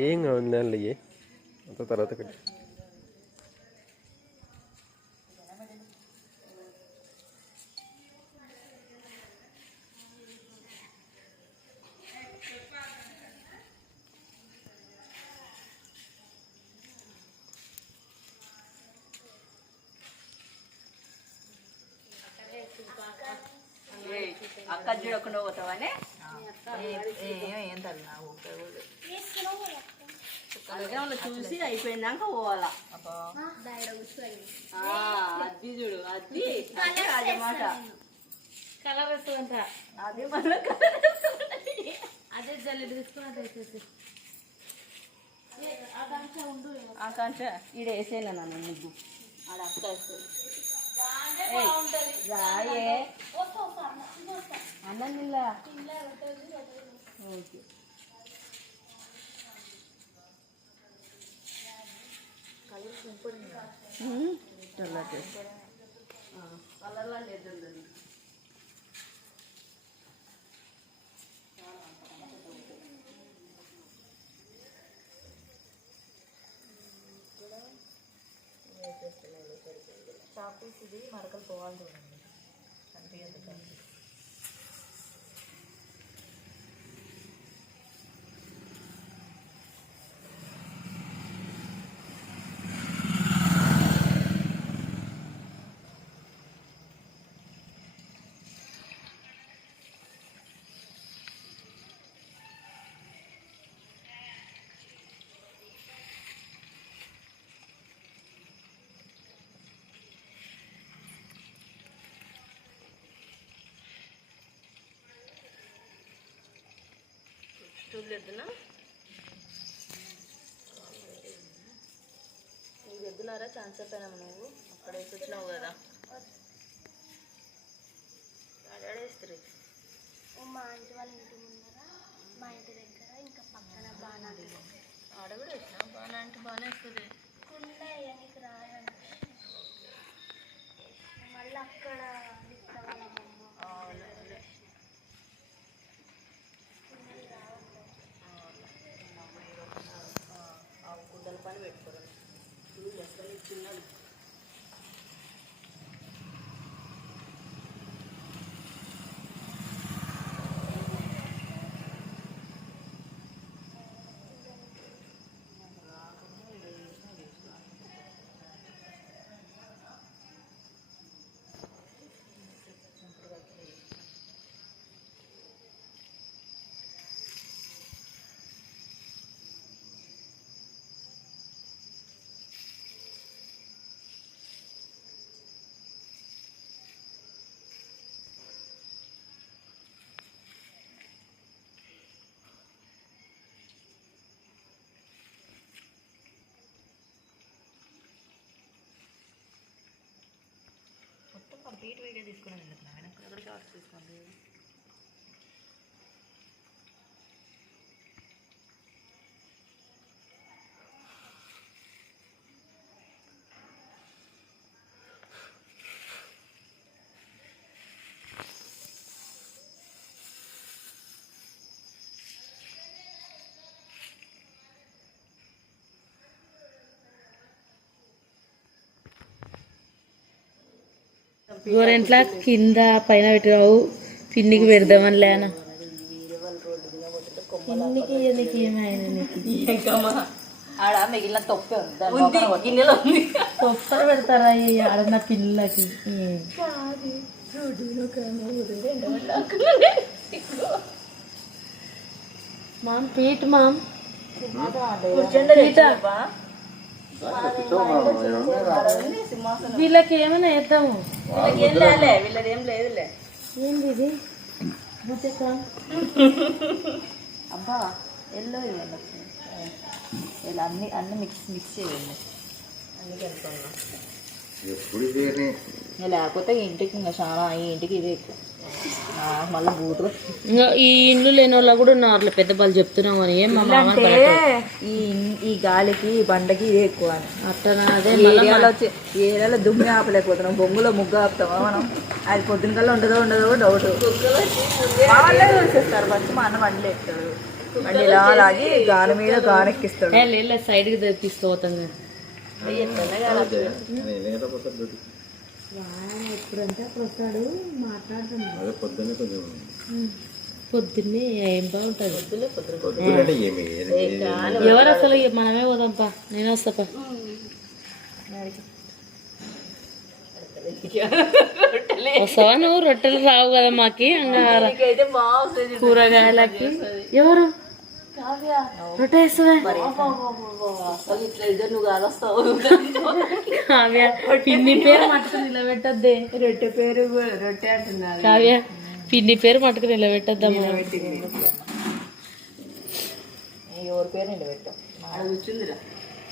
ఏం కాదు దానిలో అంత తర్వాత అక్క చూడకుండా పోతావని చూసి అయిపోయిందాక పోవాలా అది చూడు అది అన్నమాట కలర్ వస్తుందంట అదే మళ్ళీ అదే జల్లెడు తీసుకున్నట్టు ఆకాంక్ష ఈడ వేసేనా నన్ను ముగ్గు ఆడ అక్క వస్తుంది రాయే అన్నం నిల్లా ఓకే కలర్లా లేదు చాపీస్ ఇది మరకలు పోవాలి చూడండి కనిపించదు చూడలేదునా నీకు ఎద్దులారా ఛాన్స్ అయిపోయినా నువ్వు అక్కడ వేసి వచ్చినావు కదా ఆడేస్తారు మా ఆంటీ వాళ్ళ ఇంటి ముందర మా ఇంటి దగ్గర ఇంకా పక్కన బాగా ఆడ కూడా వేసినా బాగా అంటే బాగానే వస్తుంది నీకు రాదండి మళ్ళీ అక్కడ గుడ్డల పని పెట్టుకోరు చిన్నది కంప్లీట్ వీడియో తీసుకున్నాను ఎందుకు అక్కడ షార్ట్స్ తీసుకోండి గోరెంట్లా కింద పైన పెట్టినావు పిన్నికి పెడదామని లేనా పిన్నికి ఏమైనా ఆడ మిగిలిన తొప్ప గిన్నెలో ఉంది తొప్ప పెడతారా ఆడన్న పిల్లలకి మామ్ పీట్ మామ్ వీళ్ళకి ఏమైనా వేద్దాము వీళ్ళది ఏం లేదులే ఏంది ఇది అబ్బా ఎల్లో ఇవ్వండి ఇలా అన్ని మిక్స్ చేయండి అన్ని కలుపుకున్నా లేకపోతే ఇంటికి ఇంకా చాలా ఈ ఇంటికి ఇదే ఎక్కువ మళ్ళీ బూతులు ఈ ఇండ్లు లేని వాళ్ళ కూడా ఉన్నారు పెద్ద వాళ్ళు చెప్తున్నాం అని ఈ గాలికి బండకి ఇదే ఎక్కువ అని అట్లా అదే ఏరియాలో దుమ్మి ఆపలేకపోతున్నాం బొంగులో ముగ్గు ఆపుతామా మనం అది పొద్దున కల్లా ఉండదో డౌట్ చూసేస్తారు ఫస్ట్ మా అన్న వండలేస్తాడు అండ్ ఇలా లాగి గాన మీద గానెక్కిస్తాడు. సైడ్కి తీసుకోపోతాం ఎప్పుడంటే అప్పుడు వస్తాడు మాట్లాడుతాం పొద్దున్నే ఏం బాగుంటుంది. ఎవరు అసలు మనమే పోదాంపా, నేను వస్తాపా. వస్తావా నువ్వు? రొట్టెలు రావు కదా మాకి, కూరగాయలకి. ఎవరు రొట్టె వేస్తావా? కావ్య పిన్ని పేరు మట్టుకు నిలబెట్టద్దే. రొట్టె పేరు రొట్టె అంటున్నారు. కావ్య పిన్ని పేరు మట్టుకు నిలబెట్టద్దామా? ఎవరి పేరు నిలబెట్టాం? ఆడ కూర్చుందిరా.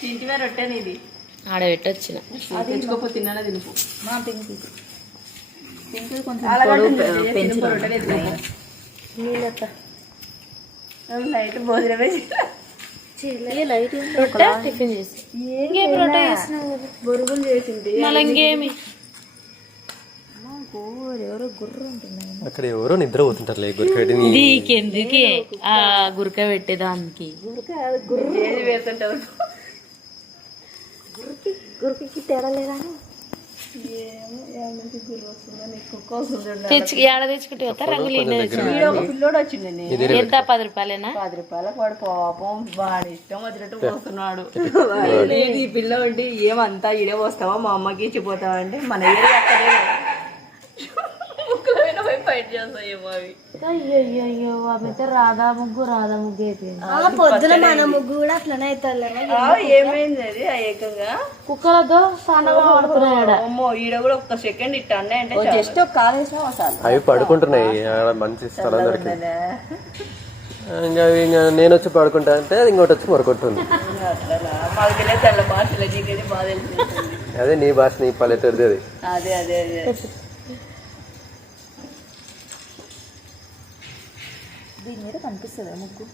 తింటివే రొట్టె నీది ఆడ పెట్టొచ్చిన. తెచ్చుకోకపోతే తిన్నా తినుకో. మా తింకి కొంచెం పెంచిన రొట్టెలు నీళ్ళత లైట్ భోజనమే లైట్ రొట్టె టిఫిన్ చేసి ఇంకేం రొట్టె చేసినావు? బొరుగులు చేసింది. మళ్ళీ ఇంకేమి? ఎవరో గుర్రు ఉంటున్నాయి అక్కడ ఎవరో నిద్ర పోతుంటారు గురికటి. నీకెందుకే ఆ గురక పెట్టేదానికి? ఏది వేస్తుంటారు గురికి తేడా లేదా? ఏడ తెచ్చుకుంటే వస్తా రంగులు పిల్లోడు వచ్చిందండి. ఎంత 10 రూపాయలేనా? 10 రూపాయల వాడు పాపం వాడి ఇష్టం వచ్చినట్టు పోస్తున్నాడు. ఈ పిల్ల ఉంటే ఏమంతా ఇడే పోస్తావా మా అమ్మకి ఇచ్చిపోతావా అంటే మన ఏరియా అక్కడే ముక్కలైనా పోయి ఫైట్ చేస్తాయేమో అవి. అయ్యో ఆమెతే రాధా ముగ్గు అయిపోయింది. పొద్దున మన ముగ్గు కూడా అట్లనే అవుతారు. ఏమైంది అది ఏకంగా కుక్కలతో సన్నగా పడుతున్నాడు. అమ్మో ఈడ కూడా ఒక్క సెకండ్ ఇట్ట అన్నీ అంటే జస్ట్ ఒక కాలు వేసినా అసలు అవి పడుకుంటున్నాయి మంచి స్థలం దొరికింది. ఇంకా నేను వచ్చి పడుకుంటా అంటే ఇంకోటి వచ్చి మరొకుంటుంది. మాకు తెలియదు తెల్ల భాషలో నీకైతే బాగా తెలిసింది. అదే నీ భాష, నీ పల్లెటూరిది అది. అదే అదే అదే దీని మీద కనిపిస్తుంది ముగ్గు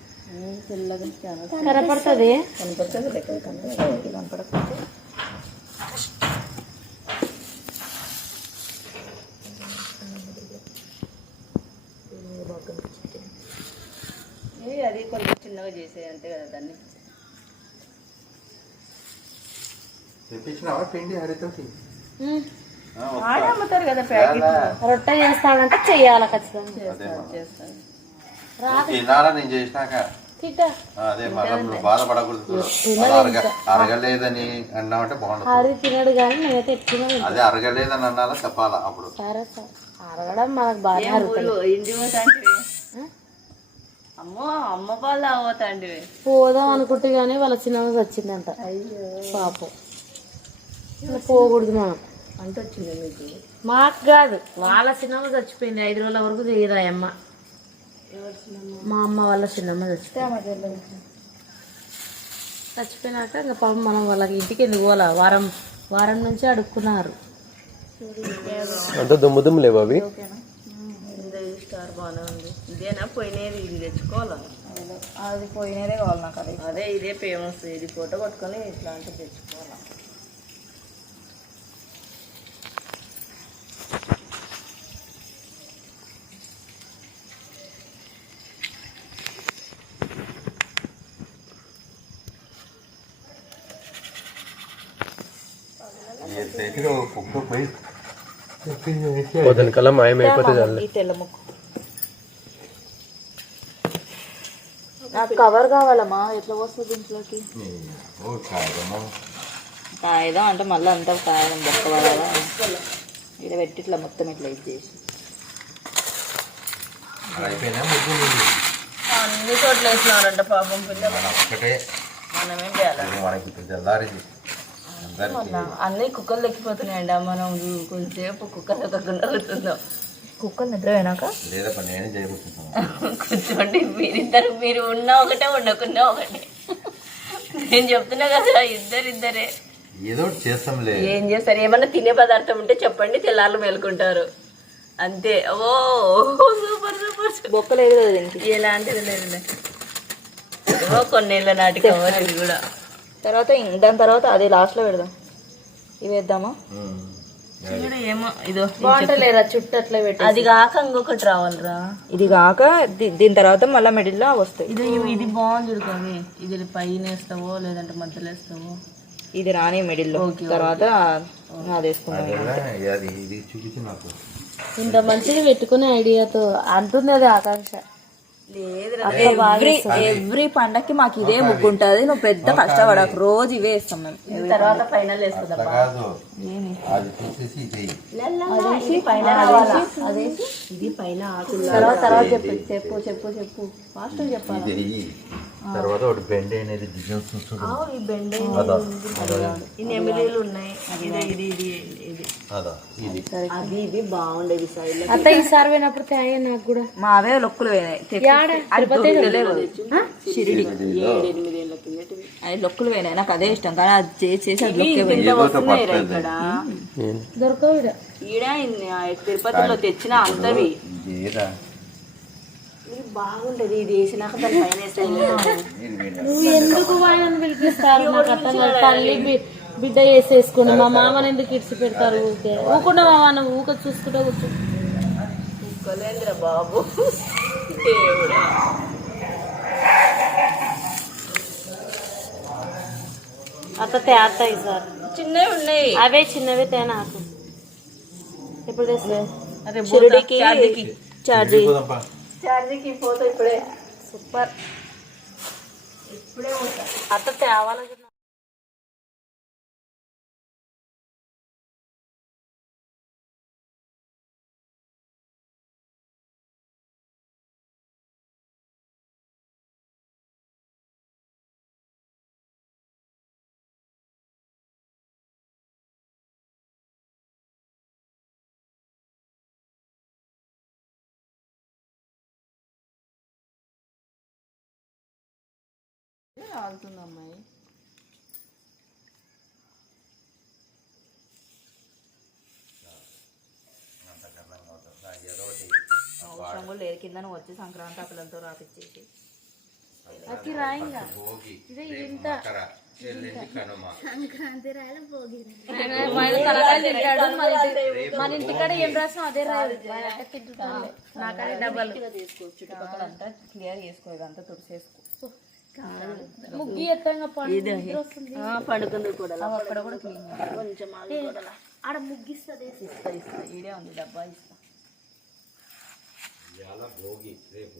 తెల్లగా కనపడుతుంది. కనపడుతుంది కనపడకపోతే అది కొంచెం చిన్నగా చేసే అంతే కదా దాన్ని. ఆడే అమ్ముతారు కదా ప్యాకెట్. రొట్టె చేస్తాడంటే చెయ్యాలి ఖచ్చితంగా. చేస్తాను నేను చేసినాక అదే మనం బాధపడకూడదు. అరగలేదని అన్నామంటే బాగుండదు. అది తినడు కానీ నేనైతే ఎత్తుకున్నా. అదే అరగలేదని అన్నాలా చెప్పాలా అప్పుడు. సరే సార్ అరగడం మనకు బాగా ఇంటి పోతాంటివి. అమ్మో అమ్మ వాళ్ళు పోతాంటివి. పోదాం అనుకుంటే గానీ వాళ్ళ చిన్న వచ్చిందంట. పాపం పోకూడదు మనం అంత వచ్చింది మీకు. మాకు కాదు, వాళ్ళ చిన్నమ్మ చచ్చిపోయింది. 5 రోజుల వరకు చేయదా అమ్మ. మా అమ్మ వాళ్ళ చిన్నమ్మ చచ్చిపోయినాక ఇంకా పాపం మనం వాళ్ళకి ఇంటికి ఎందుకు పోలా. వారం నుంచి అడుక్కున్నారు. అంత దుమ్ము లేవు అవి. స్టార్ బాగానే ఉంది. ఇదేనా పోయినది? ఇది తెచ్చుకోవాలా? అది పోయినదే కావాలి నాకు. అదే ఇదే ఫేమస్. ఇది ఫోటో కొట్టుకొని ఇట్లాంటివి తెచ్చుకోవాలా. పొద్దున కల్లా మాయమైపోతే చాలు. ఈ తెల్ల ముక్కు నాకు కవర్ కావాలమ్మా. ఎట్లా వస్తుంది ఇంట్లోకి? కాయదాం అంటే మళ్ళీ అంతా కాయడం బొక్క పడాలా? ఇలా పెట్టి ఇట్లా మొత్తం ఇట్లా ఇది చేసి అన్ని చోట్ల వేసినారంట పాపం పిల్లలు. మనమేం చేయాలి? అన్నీ కుక్కలు లెక్కిపోతున్నాయండి. మనం కొంచెంసేపు కుక్కలు ఎక్కకుండా కూర్చుందాం. కుక్కలు నిద్ర అయినాక కూర్చోండి. మీరు ఉన్నా ఒకటే ఉండకున్నా ఒకటే. నేను చెప్తున్నా కదా, ఇద్దరే ఏదో చేస్తాంలే. ఏం చేస్తారు? ఏమన్నా తినే పదార్థం ఉంటే చెప్పండి, తెల్లార్లు మేలుకుంటారు అంతే. ఓ సూపర్ సూపర్. బొక్కలేదు కదా దీనికి. ఎలాంటిది లేదు. కొన్నేళ్ళ నాటికి అవ్వాలి కూడా. తర్వాత దాని తర్వాత అది లాస్ట్లో పెడదాం. ఇవి వేద్దామా? చూడు ఏమో ఇదో బాగుంటలేరా చుట్టూ అట్లా పెట్టి అది కాక ఇంకొకటి రావాలిరా. ఇది కాక దీని తర్వాత మళ్ళీ మిడిల్లో వస్తాయి. ఇది బాగుంది చూడు కవి. ఇది పైన వేస్తావో లేదంటే మధ్యలో వేస్తావో. ఇది రాని మిడిల్లో తర్వాత అది వేసుకున్నాం. అది ఇది చూపించి నాకు ఇంత మంచిగా పెట్టుకునే ఐడియాతో అంటుంది అది ఆకాంక్ష. ఎవ్రీ పండక్కి మాకు ఇదే ముగ్గు ఉంటది. నువ్వు పెద్ద కష్టపడకు, రోజు ఇవే వేస్తాం మేము. తర్వాత ఫైనల్ వేస్తుంది. అట్లా కాదు, అది తీసేసి ఇది ఇది పైన ఆకులు. తర్వాత చెప్పు చెప్పు చెప్పు ఫాస్ట్ చెప్పాలి. ఇది తర్వాత ఒకటి బెండ్ అనేది డిజైన్ చూసుకుంటూ ఈ బెండ్ ఈ నెమిలీలు ఉన్నాయి. అదా ఇది అది ఇది బాగుండేది సైడ్ లో. అత్త ఈసారి పోయినప్పుడు తయారు నాకు కూడా మావే లొక్కులు పోయినాయి. షిరిడి 7-8 ఏళ్ళ కిందటి అది లొక్కులు పోయినాయి. నాకు అదే ఇష్టం, కానీ అది చేసి అది లొక్కే ఇక్కడ దొరకవు ఈడ తిరుపతిలో తెచ్చిన అంతవి. ఏదా ఇది బాగుంటది. ఇది వేసినాక దాని పైన నువ్వు ఎందుకు వాళ్ళని పిలిపిస్తారు? నాకు అర్థం కాదు. తల్లి బిడ్డ వేసేసుకుని మా మామని ఎందుకు ఇడిచి పెడతారు? ఊకే ఊకుండా మామ నువ్వు ఊక చూసుకుంటా కూర్చో. ఉక్కలేంద్ర బాబు దేవుడా. అత్త తేస్తాయి సార్, చిన్నవి ఉన్నాయి. అవే చిన్నవే తే నాకు. ఎప్పుడు తెస్తా? షిరిడికి ఛార్జీ ఛార్జీకి పోతా ఇప్పుడే. సూపర్. ఇప్పుడే పోతా. అత్త తేవాలి. కాలుతుంది అమ్మాయి. అవసరం కూడా లేదు. కింద నువ్వు వచ్చి సంక్రాంతి పిల్లలతో రాపిచ్చేసి అది రాయింగా భోగి ఇదే ఇంత మకర ఎల్లుండి కనుమ సంక్రాంతి రాయలు పోగి మన ఇంటికాడ ఏం రాసినా అదే రాదు. నాకడే డబ్బలు చుట్టుపక్కల అంతా క్లియర్ చేసుకో, ఇదంతా తుడిసేసుకో. ముగ్గి ఎత్తంగా పడుకుంది కూడా అక్కడ కూడా క్లీన్ కొంచెం ఆడ ముగ్గిస్తుంది. ఇస్తా ఈడే ఉంది డబ్బా ఇస్తా. ఇవాళ భోగి, రేపు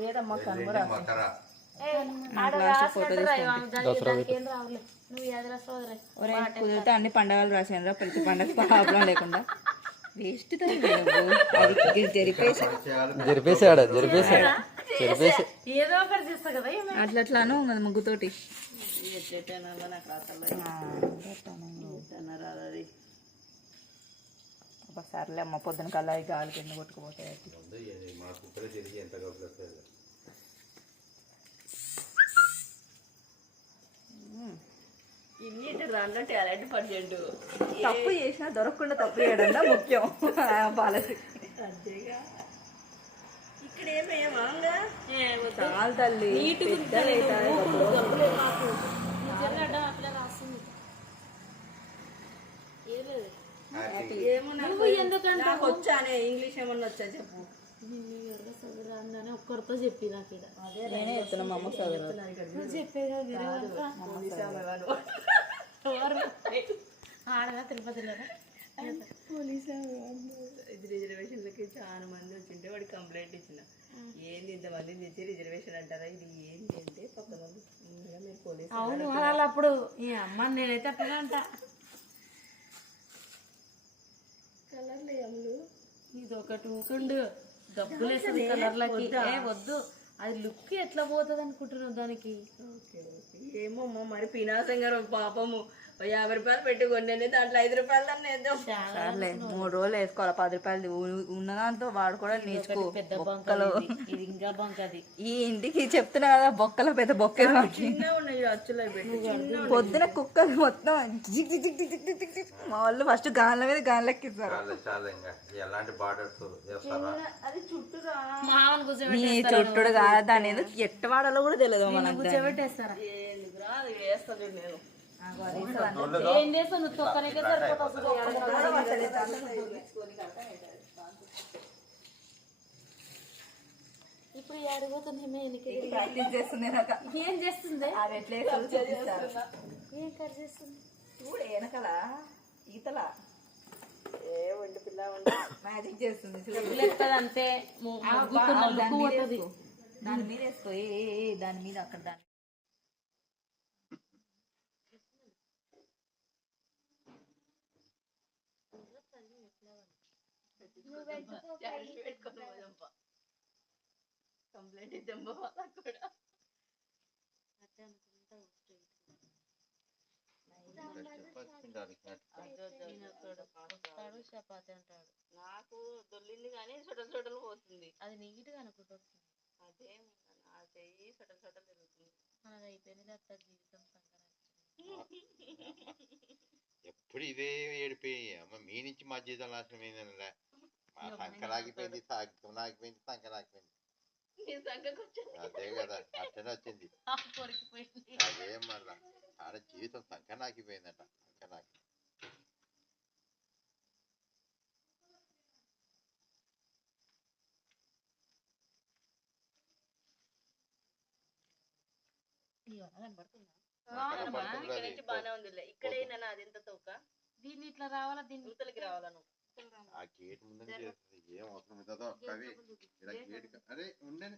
లేదమ్మా కనుమ మకర. కుదిరితే అన్ని పండగలు రాసాను రా, ప్రతి పండగ ప్రాబ్లం లేకుండా. వేస్ట్ జరిపేసాడా ఏదో ఒకటి చేస్తా కదా అట్లాను ముగ్గుతోటి. సర్లే అమ్మ, పొద్దున కల్లా గాలి కింద కొట్టుకుపోతాయి. మా కుక్కలు తిరిగి ఎంత గొప్ప ఇన్నిటి దాంట్లో టాలెంట్ పర్సెంట్. తప్పు చేసినా దొరకకుండా తప్పు చేయడం ముఖ్యం పాలసీ. ఇక్కడ ఏమయ్యా చాలా తల్లి నాకు వచ్చానే ఇంగ్లీష్ ఏమన్నా వచ్చా చెప్పు. ఒక్కరితో చెప్పి నాకు ఇక్కడ నేనే చెప్తున్నా మా అమ్మ చదువు ఆడగా తిరుపతిలోనే ఇది రిజర్వేషన్లకి చాలా మంది వచ్చింటే వాడు కంప్లైంట్ ఇచ్చిన. ఏంది ఇంతమంది తెచ్చి రిజర్వేషన్ అంటారా, ఇది ఏంటి అంటే పక్కన మీరు పోలీసు. అవును వాళ్ళు అప్పుడు ఈ అమ్మ నేనైతే అట్లా అంట. కలర్లు అమ్ములు ఇది ఒకటి ఊకుండు డబ్బులు వేస్తుంది కలర్లకి. వద్దు, అది లుక్ ఎట్లా పోతుంది అనుకుంటున్నావు దానికి. ఏమో మరి పినాసం గారు పాపము 50 రూపాయలు పెట్టి కొనే దాంట్లో 5 రూపాయలు దాన్ని వేద్దాం. సర్లే 3 రోజులు వేసుకోవాలి. 10 రూపాయలు ఉన్నదాంతో వాడు కూడా నేర్చుకో. బొక్కలు ఇది ఇంకా బంక్ అది. ఈ ఇంటికి చెప్తున్నా కదా, బొక్కలు పెద్ద బొక్కలు ఉన్నాయి అచ్చులో పెట్టి. పొద్దున కుక్కలు మొత్తం zig zig zig zig zig zig. మా వాళ్ళు ఫస్ట్ గాన్ల మీద గాన్లెక్కిస్తారు. చాలా ఇంకా ఎలాంటి బార్డర్స్ చేస్తారా అది చుట్టూరా మామని కూర్చోబెట్టి నీ చుట్టూడు కాదు, దాని ఏదో ఎట్ట వాడాలో కూడా తెలియదు మనకు. కూర్చోబెట్టేస్తారా? ఎందుకురా అది వేస్తాను నేను. ఏం చేస్తావు నువ్వు తొక్కనైతే సరిపోతావు. ఇప్పుడు అడిగిపోతుంది ప్రాక్టీస్ చేస్తుంది నాకు. ఏం చేస్తుంది? అవి ఎట్లా వేస్తారో చూపిస్తారు. ఏం కట్ చేస్తుంది? చూడు వెనకల ఈతల మ్యాజిక్ చేస్తుంది చూడు. లేకపోతే అంతే దాని మీద వేసుకో. దాని మీద అక్కడ దాని కంప్లైంట్ ఇద్దాం కూడా చపాతి అంటాడు. నాకు దొల్లింది కానీ సొటలు సొటలు పోతుంది. అది నీట్ గా అనుకుంటుంది. అదే నా చెయ్యి సొటలు సొటలు తిరుగుతుంది. అది అయిపోయింది అత్త జీవితం ఎప్పుడు ఇదే ఏడిపోయి అమ్మ మీ నుంచి మా జీవితం నాశనం అయిందనలే. మా సంకరాగిపోయింది, సాగితం ఆగిపోయింది, సంకరాగిపోయింది. అదే కదా అట్టనే వచ్చింది. అదే మళ్ళా ఆడ జీవితం సంకనాకిపోయిందట. సంకనాకి బానే ఉంది. ఇక్కడే అది ఎంత తోక దీన్ని ఇట్లా రావాలా, దీన్ని యువతలకి రావాలను. ఆ గేట్ ముందని ఏం అవసరం ఉంటుందో కవి ఇలా గేట్ అరే ఉండని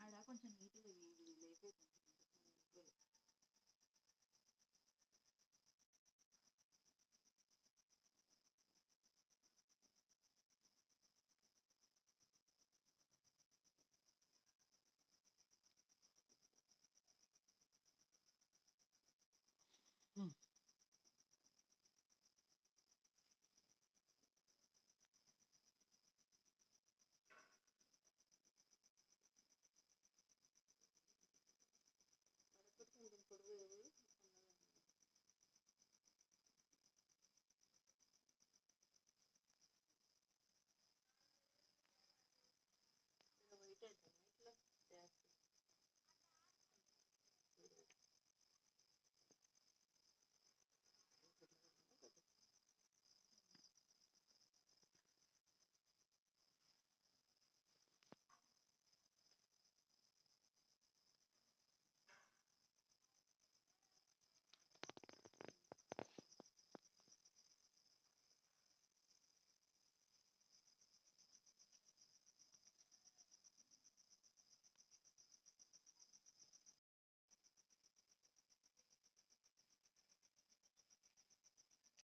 ఆడ కొంచెం నీట్గా లేపేది.